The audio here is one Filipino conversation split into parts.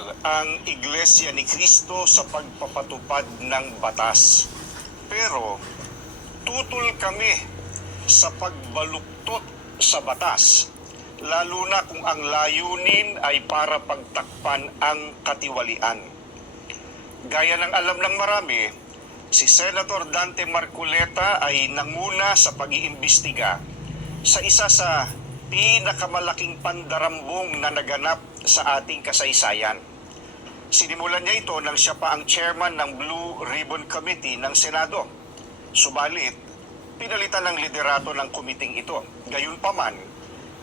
ang Iglesia ni Cristo sa pagpapatupad ng batas. Pero tutol kami sa pagbaluktot sa batas, lalo na kung ang layunin ay para pagtakpan ang katiwalian. Gaya ng alam ng marami, si Senator Dante Marcoleta ay nanguna sa pag-iimbestiga sa isa sa pinakamalaking pandarambong na naganap sa ating kasaysayan. Sinimulan niya ito nang siya pa ang chairman ng Blue Ribbon Committee ng Senado. Subalit, pinalitan ng liderato ng komiting ito. Gayunpaman,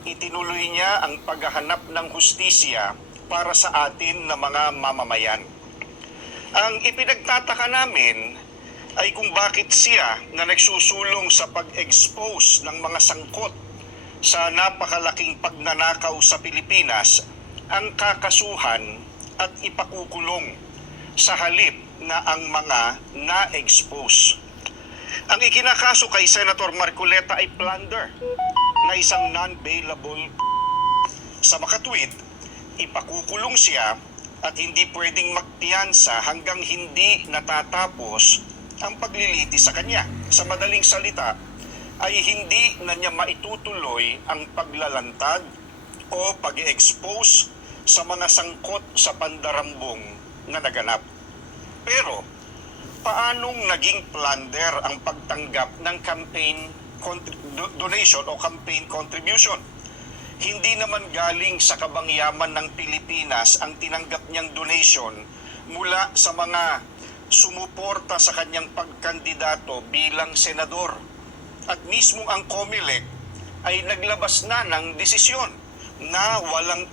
itinuloy niya ang paghahanap ng hustisya para sa atin na mga mamamayan. Ang ipinagtataka namin ay kung bakit siya na nagsusulong sa pag-expose ng mga sangkot sa napakalaking pagnanakaw sa Pilipinas ang kakasuhan at ipakukulong sa halip na ang mga na-expose. Ang ikinakaso kay Senator Marcoleta ay plunder na isang non-bailable. Sa makatwid, ipakukulong siya at hindi pwedeng magpiyansa hanggang hindi natatapos ang paglilitis sa kanya. Sa madaling salita, ay hindi na niya maitutuloy ang paglalantad o pag-expose sa mga sangkot sa pandarambong na naganap. Pero, paanong naging plunder ang pagtanggap ng campaign donation o campaign contribution? Hindi naman galing sa kabangyaman ng Pilipinas ang tinanggap niyang donation mula sa mga sumuporta sa kanyang pagkandidato bilang senador. At mismo ang COMELEC ay naglabas na ng desisyon na walang